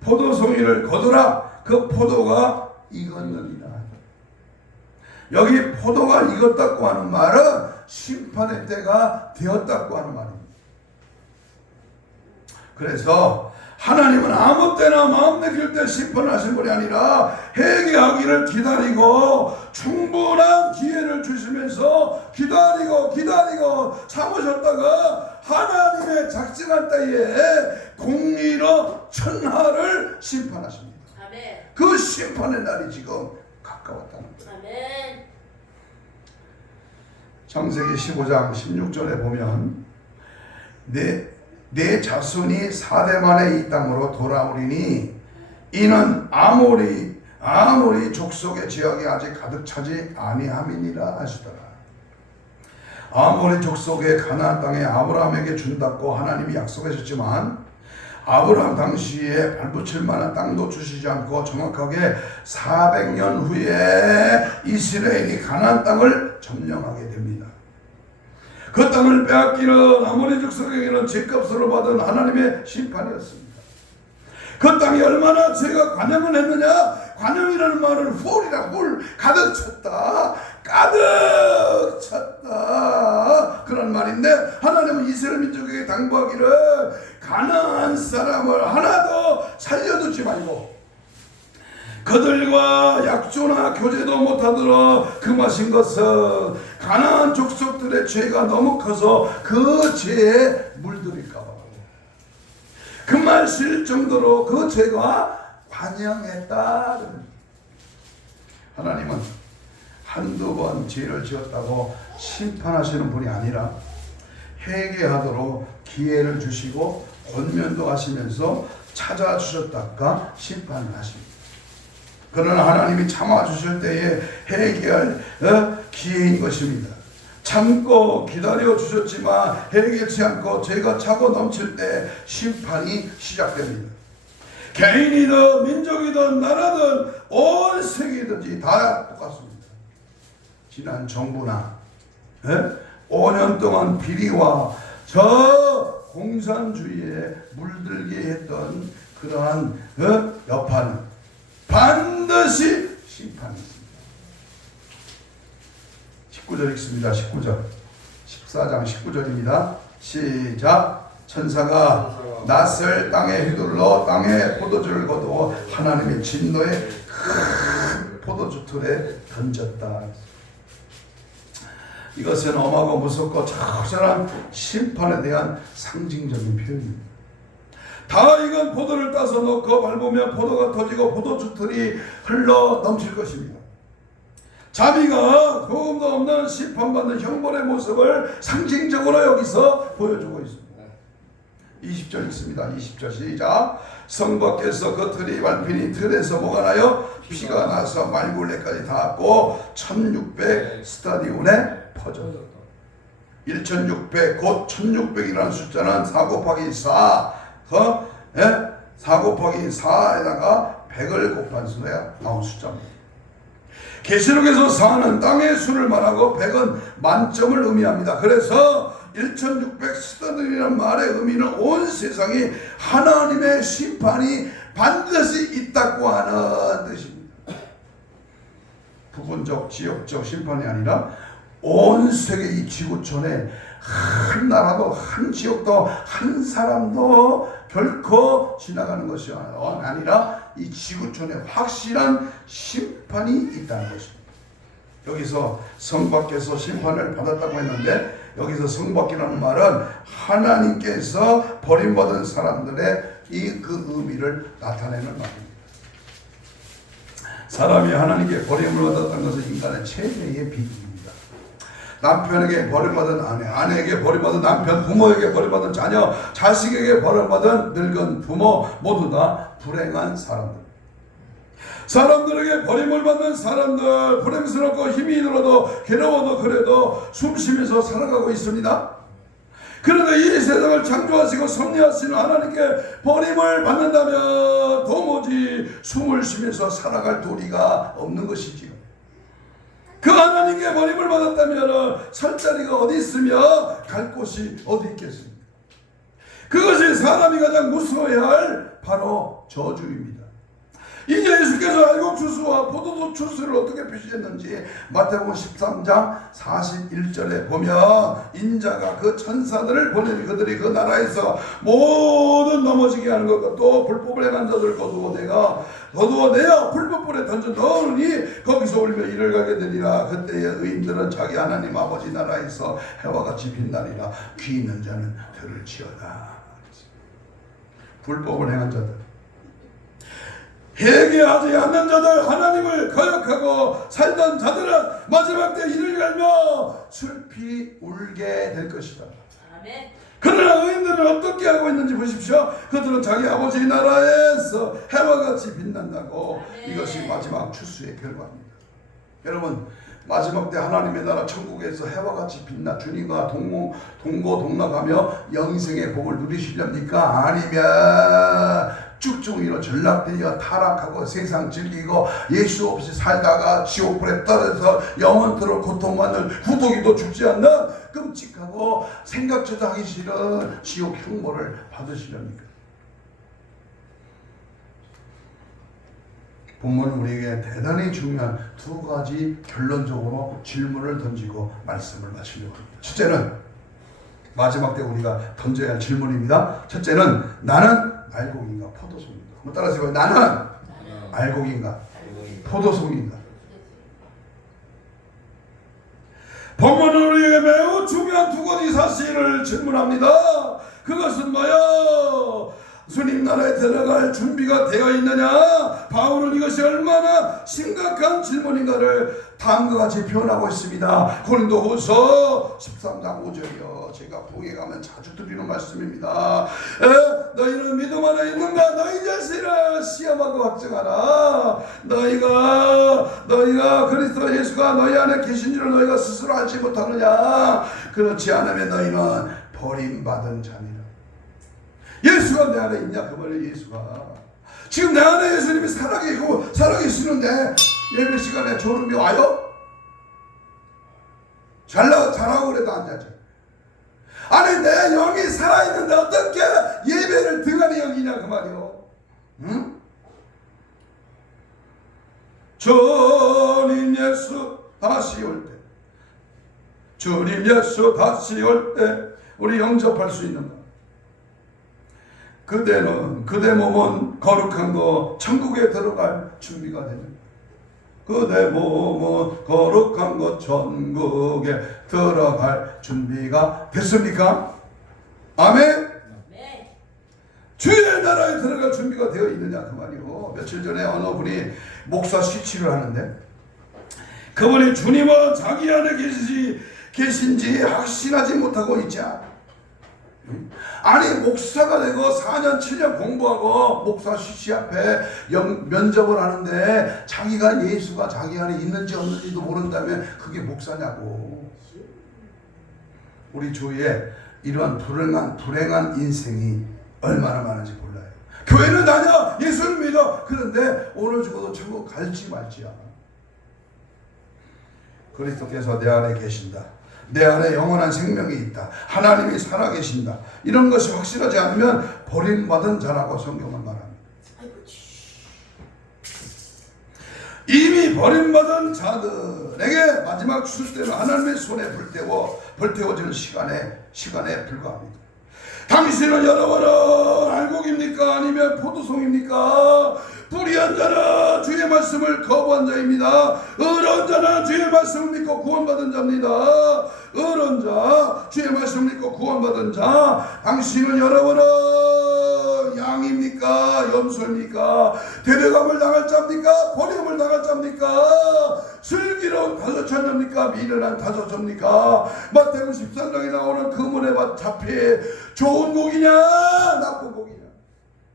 포도송이를 거두라. 그 포도가 익었느니라. 여기 포도가 익었다고 하는 말은 심판의 때가 되었다고 하는 말입니다. 그래서 하나님은 아무 때나 마음 내킬 때 심판하신 분이 아니라 회개하기를 기다리고 충분한 기회를 주시면서 기다리고 참으셨다가 하나님의 작정한 때에 공의로 천하를 심판하십니다. 아멘. 그 심판의 날이 지금 가까웠다는 거예요. 아멘. 창세기 15장 16절에 보면 내 자손이 4대 만에 이 땅으로 돌아오리니 이는 아모리 족속의 지역이 아직 가득 차지 아니함이니라 하시더라. 아모리 족속의 가나안 땅에 아브라함에게 준다고 하나님이 약속하셨지만 아브라함 당시에 발붙일 만한 땅도 주시지 않고 정확하게 400년 후에 이스라엘이 가나안 땅을 점령하게 됩니다. 그 땅을 빼앗기는 아모리 족속에게는 죄값으로 받은 하나님의 심판이었습니다. 그 땅이 얼마나 죄가 관영을 했느냐? 관영이라는 말은 훌이라 훌 가득 찼다, 가득 찼다 그런 말인데 하나님은 이스라엘 민족에게 당부하기를 가나안 사람을 하나도 살려두지 말고 그들과 약조나 교제도 못하도록 금하신 것은 가나안 족속들의 죄가 너무 커서 그 죄에 물들일까 봐 금하실 정도로 그 죄가 관영했다. 하나님은 한두 번 죄를 지었다고 심판하시는 분이 아니라 회개하도록 기회를 주시고 권면도 하시면서 찾아주셨다가 심판을 하십니다. 그러나 하나님이 참아주실 때에 회개할 기회인 것입니다. 참고 기다려 주셨지만 회개치 않고 죄가 차고 넘칠 때 심판이 시작됩니다. 개인이든 민족이든 나라든 온 세계든지 다 똑같습니다. 지난 정부나 5년 동안 비리와 저 공산주의에 물들게 했던 그러한 여파는 반드시 심판이 있습니다. 19절 읽습니다. 19절 14장 19절입니다. 시작. 천사가 낯을 땅에 휘둘러 땅에 포도주를 거두어 하나님의 진노의 큰 포도주 틀에 던졌다. 이것은 엄하고 무섭고 처절한 심판에 대한 상징적인 표현입니다. 다 익은 포도를 따서 넣고 밟으면 포도가 터지고 포도주 틀이 흘러 넘칠 것입니다. 자비가 도움도 없는 심판받는 형벌의 모습을 상징적으로 여기서 보여주고 있습니다. 20절 있습니다. 20절 시작. 성 밖에서 그 틀이 밟히니 틀에서 뭐가 나요? 피가 나서 말굴레까지 닿았고 1600 스타디온에 퍼졌다. 1600 곧 1600이라는 숫자는 4 곱하기 4 4 곱하기 4에다가 100을 곱한 수가 나온 숫자입니다. 계시록에서 4는 땅의 수를 말하고 100은 만점을 의미합니다. 그래서 1600 스타디온이라는 말의 의미는 온 세상이 하나님의 심판이 반드시 있다고 하는 뜻입니다. 부분적 지역적 심판이 아니라 온 세계 이 지구촌에 한 나라도 한 지역도 한 사람도 결코 지나가는 것이 아니라 이 지구촌에 확실한 심판이 있다는 것입니다. 여기서 성 밖에서 심판을 받았다고 했는데 여기서 성 밖이라는 말은 하나님께서 버림받은 사람들의 그 의미를 나타내는 말입니다. 사람이 하나님께 버림을 받았다는 것은 인간의 최대의 비극입니다. 남편에게 버림받은 아내, 아내에게 버림받은 남편, 부모에게 버림받은 자녀, 자식에게 버림받은 늙은 부모 모두 다 불행한 사람들. 사람들에게 버림을 받는 사람들, 불행스럽고 힘이 들어도 괴로워도 그래도 숨쉬면서 살아가고 있습니다. 그런데 이 세상을 창조하시고 섭리하시는 하나님께 버림을 받는다면 도무지 숨을 쉬면서 살아갈 도리가 없는 것이지요. 그 하나님께 버림을 받았다면 살 자리가 어디 있으며 갈 곳이 어디 있겠습니까? 그것이 사람이 가장 무서워해야 할 바로 저주입니다. 이제 예수께서 알곡 추수와 포도주 추수를 어떻게 표시했는지 마태복음 13장 41절에 보면 인자가 그 천사들을 보내니 그들이 그 나라에서 모든 넘어지게 하는 것과 또 불법을 행한 자들을 거두어내어 불법불에 던져 넣으니 거기서 울며 이를 가게 되리라. 그때의 의인들은 자기 하나님 아버지 나라에서 해와 같이 빛나리라. 귀 있는 자는 들을 지어다. 불법을 행한 자들, 회개하지 않는 자들, 하나님을 거역하고 살던 자들은 마지막 때 이를 갈며 슬피 울게 될 것이다. 아멘. 그러나 의인들은 어떻게 하고 있는지 보십시오. 그들은 자기 아버지 나라에서 해와 같이 빛난다고. 이것이 마지막 추수의 결과입니다. 여러분, 마지막 때 하나님의 나라 천국에서 해와 같이 빛나 주님과 동고동락하며 영생의 복을 누리시렵니까? 아니면 쭉쭉이로 전락되어 타락하고 세상 즐기고 예수 없이 살다가 지옥불에 떨어져서 영원토록 고통받는 후독이도 죽지 않는 끔찍하고 생각조차 하기 싫은 지옥 흉모를 받으시렵니까? 본문은 우리에게 대단히 중요한 두 가지 결론적으로 질문을 던지고 말씀을 마치려고 합니다. 첫째는 마지막 때 우리가 던져야 할 질문입니다. 첫째는 나는 알곡인가 포도송인가? 한번 따라서 해봐요. 나는 알곡인가 포도송인가? 본문은 우리에게 매우 중요한 두 가지 사실을 질문합니다. 그것은 뭐요? 주님 나라에 들어갈 준비가 되어 있느냐? 바울은 이것이 얼마나 심각한 질문인가를 다음과 같이 표현하고 있습니다. 고린도후서 13장 5절이요. 제가 부흥에 가면 자주 드리는 말씀입니다. 너희는 믿음 안에 있는가? 너희 자신을 시험하고 확증하라. 너희가 그리스도 예수가 너희 안에 계신 줄을 너희가 스스로 알지 못하느냐? 그렇지 않으면 너희는 버림받은 자니라. 예수가 내 안에 있냐? 그 말이에요. 예수가 지금 내 안에 예수님이 살아계시는데 예배 시간에 졸음이 와요? 잘하고 그래도 안 자죠. 아니 내 영이 살아있는데 어떻게 예배를 등한히 여기냐 그 말이요. 응? 주님 예수 다시 올 때, 주님 예수 다시 올 때 우리 영접할 수 있는 것. 그대 몸은 거룩한 거 천국에 들어갈 준비가 되는. 그대 몸은 거룩한 거 천국에 들어갈 준비가 됐습니까? 아멘. 네. 주의 나라에 들어갈 준비가 되어 있느냐 그 말이요. 며칠 전에 어느 분이 목사 시치를 하는데 그분이 주님은 자기 안에 계신지 확신하지 못하고 있자. 아니 목사가 되고 4년 7년 공부하고 목사 시치 앞에 면접을 하는데 자기가 예수가 자기 안에 있는지 없는지도 모른다면 그게 목사냐고. 우리 주위에 이러한 불행한 인생이 얼마나 많은지 몰라요. 교회는 다녀 예수를 믿어. 그런데 오늘 죽어도 천국 갈지 말지야. 그리스도께서 내 안에 계신다. 내 안에 영원한 생명이 있다. 하나님이 살아계신다. 이런 것이 확실하지 않으면 버림받은 자라고 성경은 말합니다. 이미 버림받은 자들에게 마지막 추수 때는 하나님의 손에 불태워지는 시간에 불과합니다. 당신은 여러분은 알곡입니까? 아니면 포도송입니까? 불의한 자는 주의 말씀을 거부한 자입니다. 의로운 자는 주의 말씀을 믿고 구원받은 자입니다. 의로운 자, 주의 말씀을 믿고 구원받은 자. 당신은 여러분은 양입니까? 염소입니까? 데려감을 당할 자입니까? 버림을 당할 자입니까? 슬기로운 다섯천자입니까? 미련한 다섯천입니까? 마태복음 13장에 나오는 그물에 잡히 좋은 곡이냐 나쁜 곡이냐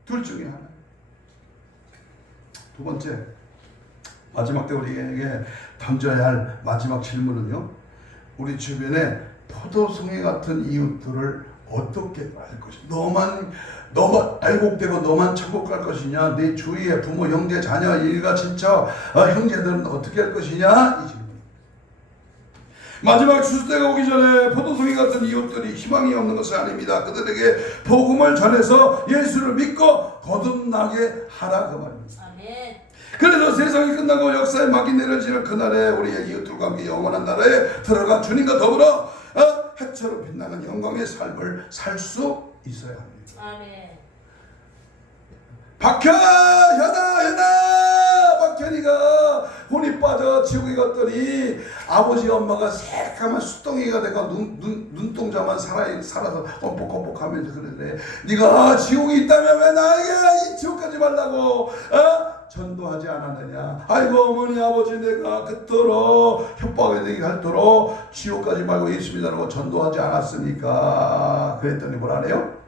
둘 중에 하나. 두 번째, 마지막 때 우리에게 던져야 할 마지막 질문은요, 우리 주변에 포도송이 같은 이웃들을 어떻게 알 것이냐. 너만 알곡되고 너만 천국 갈 것이냐. 내 주위에 부모, 형제, 자녀, 일가, 친척, 형제들은 어떻게 할 것이냐. 이 질문. 마지막 추수 때가 오기 전에 포도송이 같은 이웃들이 희망이 없는 것은 아닙니다. 그들에게 복음을 전해서 예수를 믿고 거듭나게 하라 그 말입니다. 아멘. 그래서 세상이 끝나고 역사의 막이 내려지는 그날에 우리의 이웃들과 함께 영원한 나라에 들어가 주님과 더불어 해처럼 빛나는 영광의 삶을 살 수 있어야 합니다. 아멘. 박현이가 혼이 빠져 지옥에 갔더니 아버지 엄마가 새까만 숫덩이가 돼가 눈동자만 살아서 뻑뻑뻑뻑하면서 그러네. 네가 지옥이 있다면 왜 나에게 이 지옥 가지 말라고 전도하지 않았느냐. 아이고 어머니 아버지 내가 그토록 협박이 되게 할도록 지옥까지 말고 예수 믿으라고 전도하지 않았으니까. 그랬더니 뭐라네요?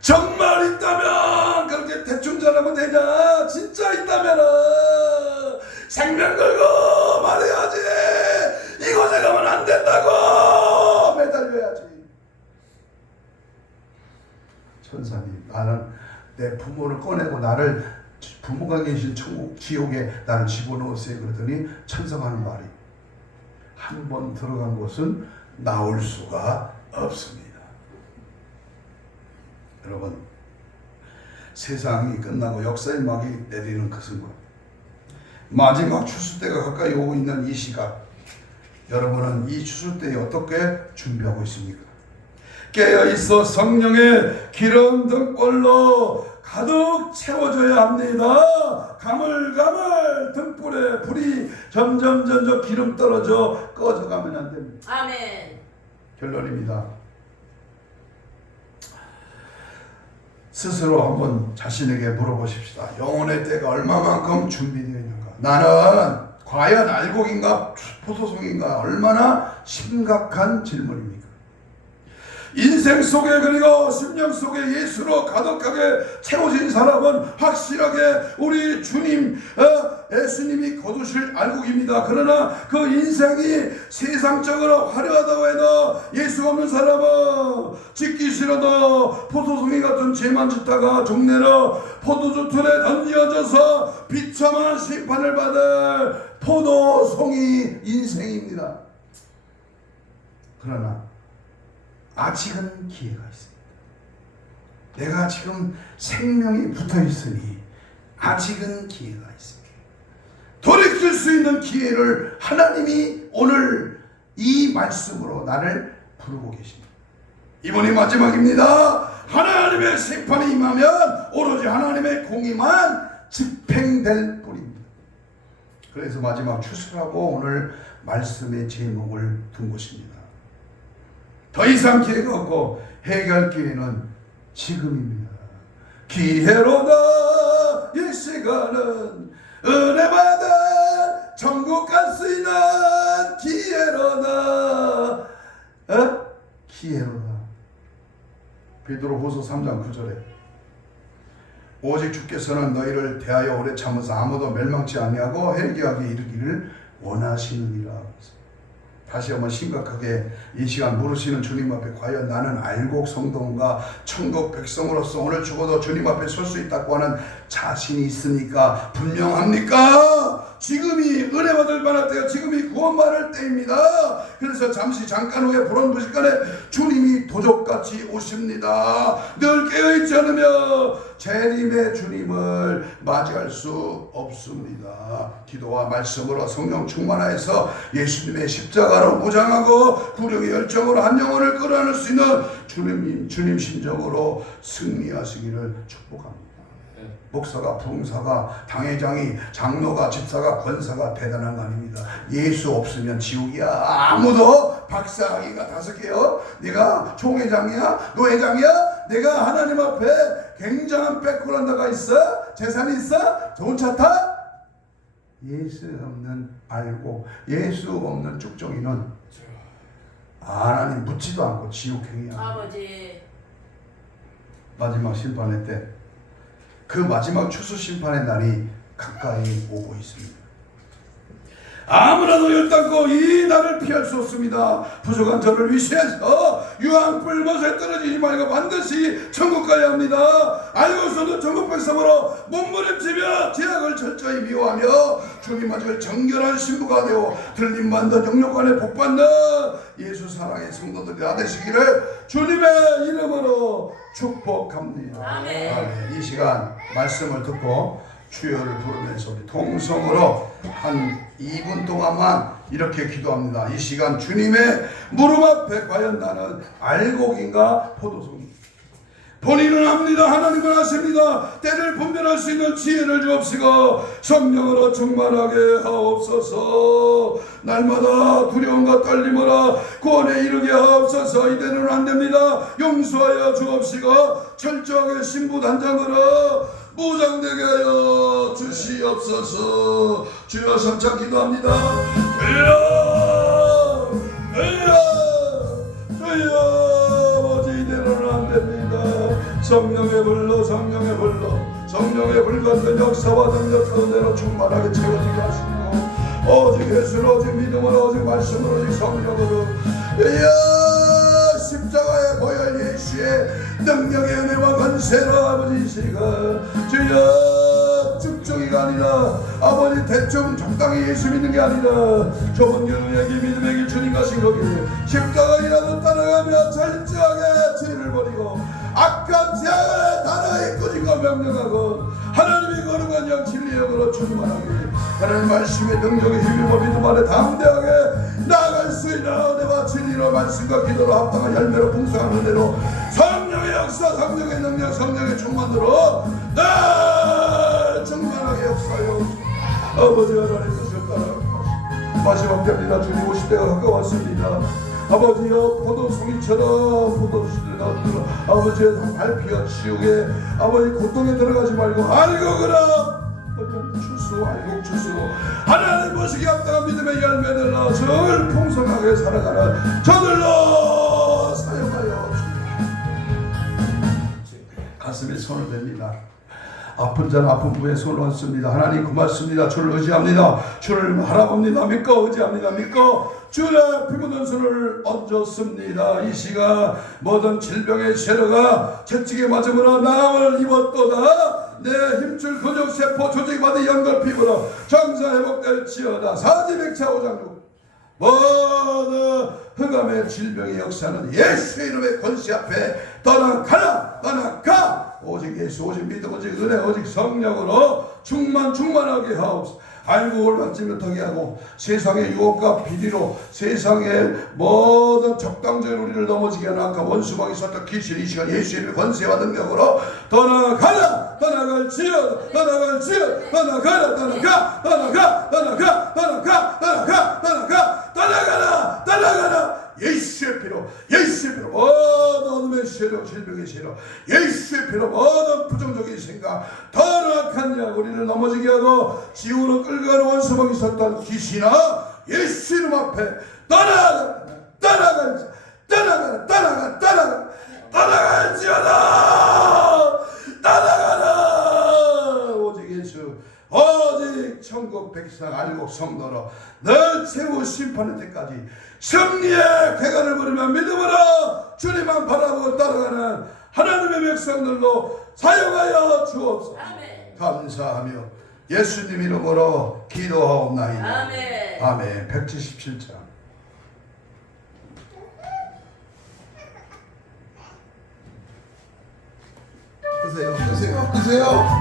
정말 있다면 그렇게 대충 전하면 되냐. 진짜 있다면은 생명 걸고 말해야지. 이곳에 가면 안 된다고 매달려야지. 천사님, 나는 내 부모를 꺼내고 나를 부모가 계신 천국 지옥에 나를 집어넣으세요. 그러더니 천사가 하는 말이, 한 번 들어간 곳은 나올 수가 없습니다. 여러분, 세상이 끝나고 역사의 막이 내리는 그 순간, 마지막 추수 때가 가까이 오고 있는 이 시각, 여러분은 이 추수 때에 어떻게 준비하고 있습니까? 깨어있어 성령의 기름 등불로 가득 채워져야 합니다. 가물가물 등불에 불이 점점 기름 떨어져 꺼져가면 안 됩니다. 아멘. 결론입니다. 스스로 한번 자신에게 물어보십시다. 영혼의 때가 얼마만큼 준비되어 있는가? 나는 과연 알곡인가 포도송인가? 얼마나 심각한 질문입니까? 인생 속에 그리고 심령 속에 예수로 가득하게 채워진 사람은 확실하게 우리 주님 예수님이 거두실 알곡입니다. 그러나 그 인생이 세상적으로 화려하다고 해도 예수 없는 사람은 짓기 싫어도 포도송이 같은 죄만 짓다가 종래로 포도주 틀에 던져져서 비참한 심판을 받을 포도송이 인생입니다. 그러나 아직은 기회가 있습니다. 내가 지금 생명이 붙어 있으니 아직은 기회가 있습니다. 돌이킬 수 있는 기회를 하나님이 오늘 이 말씀으로 나를 부르고 계십니다. 이번이 마지막입니다. 하나님의 심판이 임하면 오로지 하나님의 공의만 집행될 뿐입니다. 그래서 마지막 추수라고 오늘 말씀의 제목을 둔 것입니다. 더 이상 기회가 없고 해결할 기회는 지금입니다. 기회로다 이 시간은 은혜 받아 천국 갈 수 있는 기회로다. 기회로다. 베드로후서 3장 9절에 오직 주께서는 너희를 대하여 오래 참으사 아무도 멸망치 아니하고 회개하게 이르기를 원하시느니라. 다시 한번 심각하게 이 시간 물으시는 주님 앞에 과연 나는 알곡 성도인가? 천국 백성으로서 오늘 죽어도 주님 앞에 설 수 있다고 하는 자신이 있으니까 분명합니까? 지금이 은혜 받을 만할 때가 지금이 구원받을 때입니다. 그래서 잠깐 후에 불언부실간에 주님이 도적같이 오십니다. 늘 깨어있지 않으면 재림의 주님을 맞이할 수 없습니다. 기도와 말씀으로 성령 충만하여서 예수님의 십자가로 무장하고 구령의 열정으로 한 영혼을 끌어안을 수 있는 주님 심정으로 승리하시기를 축복합니다. 목사가, 부흥사가, 당회장이, 장로가, 집사가, 권사가 대단한 거 아닙니다. 예수 없으면 지옥이야. 아무도 박사학위가 5개요. 네가 총회장이야? 노회장이야? 내가 하나님 앞에 굉장한 백그라운드가 있어? 재산이 있어? 좋은 차 타? 예수 없는 알고 예수 없는 쭉정이는 하나님 묻지도 않고 지옥행이야. 아버지. 마지막 심판의 때 그 마지막 추수 심판의 날이 가까이 오고 있습니다. 아무라도 열당고 이 날을 피할 수 없습니다. 부족한 저를 위시해서 유황불 못에 떨어지지 말고 반드시 천국 가야 합니다. 알고서도 천국 백성으로 몸부림치며 죄악을 철저히 미워하며 주님 아들 정결한 신부가 되어 들림받는 영육간에 복받는 예수 사랑의 성도들이 다 되시기를 주님의 이름으로 축복합니다. 아멘. 아멘. 이 시간 말씀을 듣고 주여를 부르면서 우리 통성으로 한 2분 동안만 이렇게 기도합니다. 이 시간 주님의 무릎 앞에 과연 나는 알곡인가 포도송인가? 본인은 합니다. 하나님은 하십니다. 때를 분별할 수 있는 지혜를 주옵시고 성령으로 충만하게 하옵소서. 날마다 두려움과 떨림으로 구원에 이르게 하옵소서. 이대로는 안 됩니다. 용서하여 주옵시고 철저하게 신부단장으로 무장되게 하여 주시옵소서. 주여 삼창 기도합니다. 주여 주여 주여 아버지 이대로는 안됩니다. 성령의 불로 성령의 불로 성령의 불 같은 역사와 능력 가운데로 충만하게 채워지게 하시고 오직 예수로 오직 믿음으로 오직 말씀으로 오직 성령으로 주여 십자가의 보혈 예수의 능력의 은혜와 권세로 아버지시가 주여 쭉쭉이가 아니라 아버지 대충 적당히 예수 믿는 게 아니라 좁은 견우에게 믿음에게 주님 가신 거기 십자가이라도 따라가며 철저하게 죄를 버리고 악한 죄악을 단호히 꾸짖고 명령하고 하나님이 거룩한 영 진리의 영으로 충만하게 하나님 말씀의 능력의 힘으로 믿음 안에 담대하게 나아갈 수 있는 은혜와 진리로 말씀과 기도로 합당한 열매로 풍성한 은혜로 성령의 역사 성령의 능력 성령의 충만으로 늘 충만하게 역사하여 아버지 하나님 뜻을 따라 마지막 때입니다. 주님 오실 때가 가까웠습니다. 아버지여 포도송이처럼 포도주를 넣들어 아버지의 밟히어 지옥에 아버지 고통에 들어가지 말고 알고 그라 추수 알고 추수 하나님 보시기 합당한 믿음의 열매를 낳아 늘 풍성하게 살아가라 저들로 사용하여 가슴에 손을 댑니다. 아픈 자는 아픈 부에 손을 얹습니다. 하나님 고맙습니다. 주를 의지합니다. 주를 바라봅니다. 믿고 의지합니다. 믿고 주의 피 묻은 손을 얹었습니다. 이 시간 모든 질병의 세로가 채찍에 맞음으로 나음을 입었도다. 내 힘줄 근육 세포 조직마다 연골 피부로 정상 회복될지어다. 사지백차 오장육 모든 흑암의 질병의 역사는 예수의 이름의 권세 앞에 떠나가라 떠나가 오직 예수 오직 믿음 오직 은혜 오직 성령으로 충만하게 하옵소서. 알고 올받지 못하게 하고 세상의 유혹과 비리로 세상의 모든 적당적인 우리를 넘어지게 하는 악한 원수막이 있었던 귀신 이 시간 예수의 권세와 능력으로 떠나가라 떠나갈지어다 떠나갈지어다 떠나가라 떠나가 떠나가 떠나가 떠나가 떠나가 떠나가 떠나가라 떠나가라 예수의 피로 모든 어둠의 세력 질병의 세력 예수의 피로 모든 부정적인 생각 더러한 약 우리를 넘어지게 하고 지옥으로 끌고 가는 원수막이 있었던 귀신아 예수 이름 앞에 떠나가라 오직 예수 오직 천국 백성 알곡 성도로 늘 최후 심판의 때까지 승리의 쾌거를 부르며 믿음으로 주님만 바라보고 따라가는 하나님의 백성들로 사용하여 주옵소서. 아멘. 감사하며 예수님 이름으로 기도하옵나이다. 아멘. 아멘. 177장 끄세요.